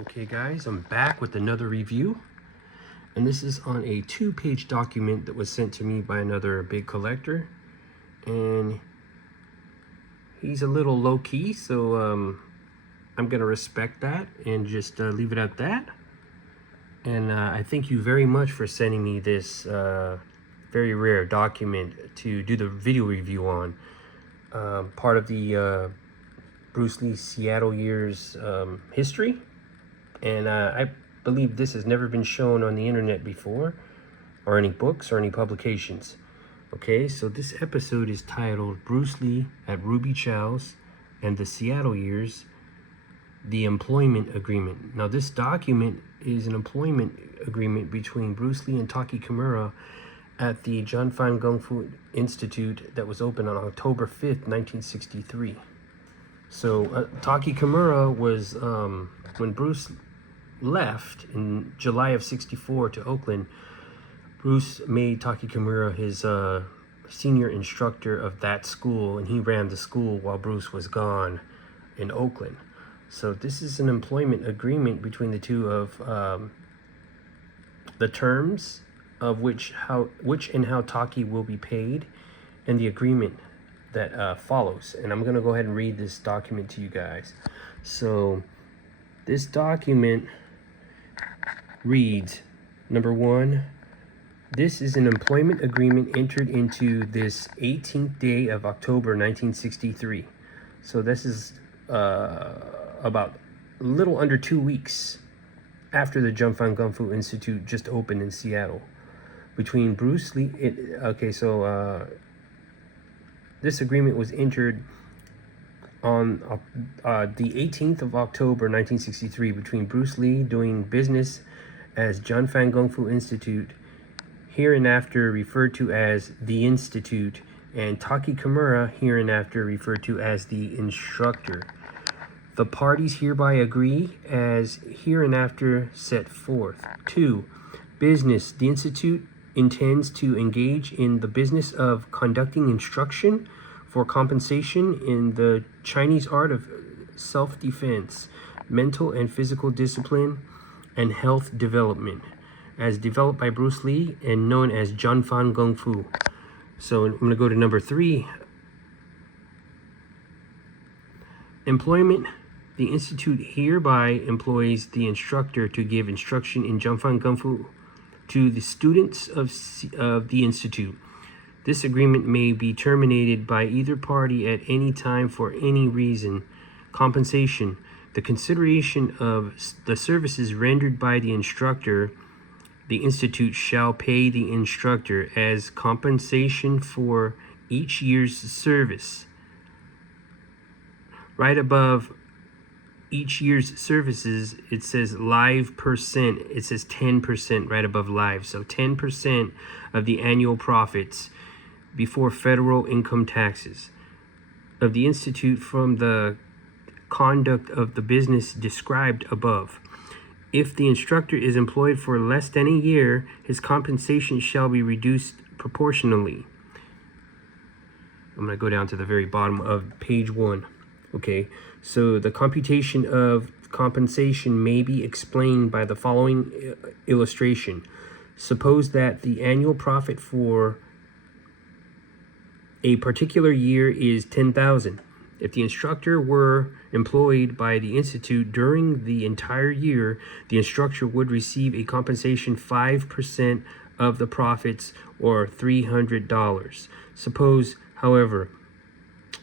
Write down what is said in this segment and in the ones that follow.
Okay guys, I'm back with another review, and this is on a 2-page document that was sent to me by another big collector, and he's a little low-key, so I'm gonna respect that and just leave it at that. And I thank you very much for sending me this very rare document to do the video review on. Part of the Bruce Lee Seattle years history. And I believe this has never been shown on the internet before, or any books or any publications. Okay, so this episode is titled Bruce Lee at Ruby Chow's and the Seattle Years, the Employment Agreement. Now this document is an employment agreement between Bruce Lee and Taki Kimura at the John Fan Kung Fu Institute that was opened on October 5th, 1963. So Taki Kimura was, when Bruce left in July of '64 to Oakland, Bruce made Taki Kimura his senior instructor of that school, and he ran the school while Bruce was gone in Oakland. So this is an employment agreement between the two of the terms of which and how Taki will be paid, and the agreement that follows. And I'm gonna go ahead and read this document to you guys. So this document reads, number one, this is an employment agreement entered into this 18th day of October 1963. So this is about a little under 2 weeks after the Jump Fan Kung Fu Institute just opened in Seattle. Between Bruce Lee, this agreement was entered on the 18th of October 1963 between Bruce Lee, doing business as John Fan Kung Fu Institute, hereinafter referred to as the Institute, and Taki Kimura, hereinafter referred to as the instructor. The parties hereby agree as hereinafter set forth. 2. Business. The Institute intends to engage in the business of conducting instruction for compensation in the Chinese art of self-defense, mental and physical discipline, and health development, as developed by Bruce Lee and known as Jun Fan Kung Fu. So I'm going to go to number 3. Employment. The Institute hereby employs the instructor to give instruction in Jun Fan Kung Fu to the students of the Institute. This agreement may be terminated by either party at any time for any reason. Compensation. The consideration of the services rendered by the instructor, the Institute shall pay the instructor as compensation for each year's service. Right above each year's services, it says live percent. It says 10% right above live. So 10% of the annual profits before federal income taxes of the Institute from the conduct of the business described above. If the instructor is employed for less than a year, his compensation shall be reduced proportionally. I'm going to go down to the very bottom of page 1. Okay, so the computation of compensation may be explained by the following illustration. Suppose that the annual profit for a particular year is 10,000. If the instructor were employed by the Institute during the entire year, the instructor would receive a compensation 5% of the profits, or $300. Suppose, however,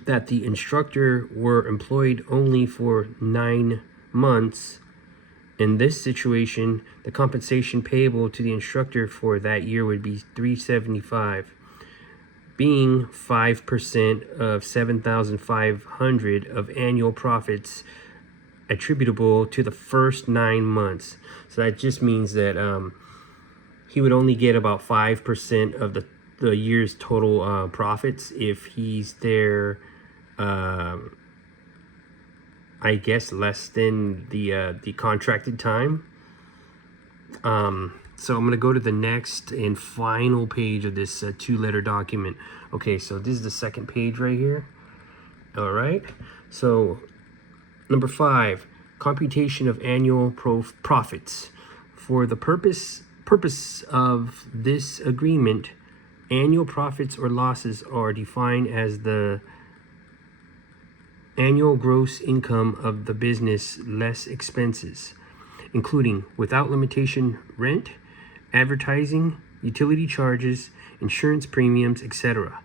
that the instructor were employed only for 9 months. In this situation, the compensation payable to the instructor for that year would be $375. Being 5% of 7,500 of annual profits attributable to the first 9 months. So that just means that he would only get about 5% of the year's total profits if he's there, I guess, less than the contracted time. So I'm going to go to the next and final page of this 2-letter document. Okay, so this is the second page right here. All right. So number 5, computation of annual profits. For the purpose of this agreement, annual profits or losses are defined as the annual gross income of the business less expenses, including without limitation rent, advertising, utility charges, insurance premiums, etc.,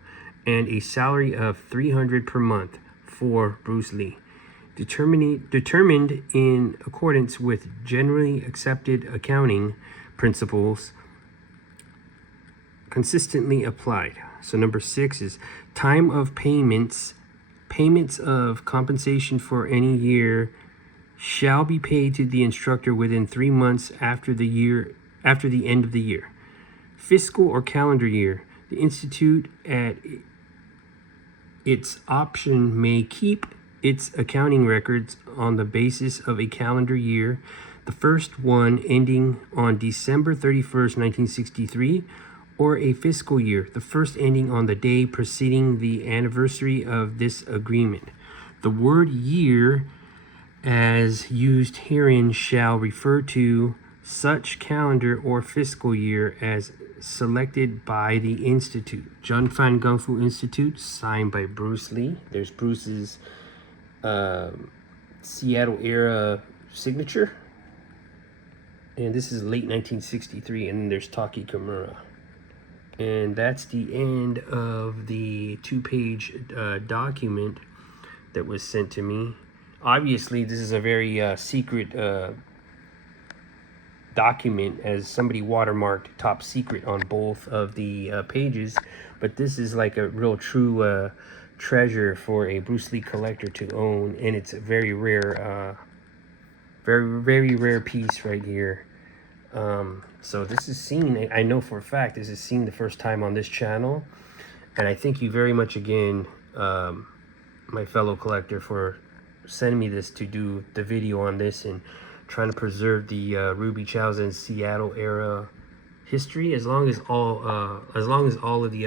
and a salary of $300 per month for Bruce Lee, determined in accordance with generally accepted accounting principles, consistently applied. So number 6 is time of payments of compensation for any year shall be paid to the instructor within 3 months after the end of the year. Fiscal or calendar year, the institute at its option may keep its accounting records on the basis of a calendar year, the first one ending on December 31st, 1963, or a fiscal year, the first ending on the day preceding the anniversary of this agreement. The word year, as used herein, shall refer to such calendar or fiscal year as selected by the Institute. Jun Fan Kung Fu Institute, signed by Bruce Lee. There's Bruce's Seattle era signature. And this is late 1963, and then there's Taki Kimura. And that's the end of the 2-page document that was sent to me. Obviously, this is a very secret document, as somebody watermarked top secret on both of the pages. But this is like a real true treasure for a Bruce Lee collector to own. And it's a very rare, very rare piece right here. So this is seen, I know for a fact, this is seen the first time on this channel. And I thank you very much again, my fellow collector, for sending me this to do the video on this and trying to preserve the Ruby Chow's and Seattle era history, as well as all of the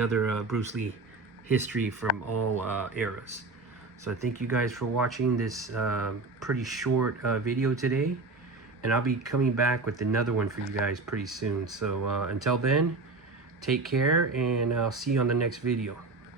other Bruce Lee history from all eras. So thank you guys for watching this pretty short video today, and I'll be coming back with another one for you guys pretty soon. So until then, take care, and I'll see you on the next video.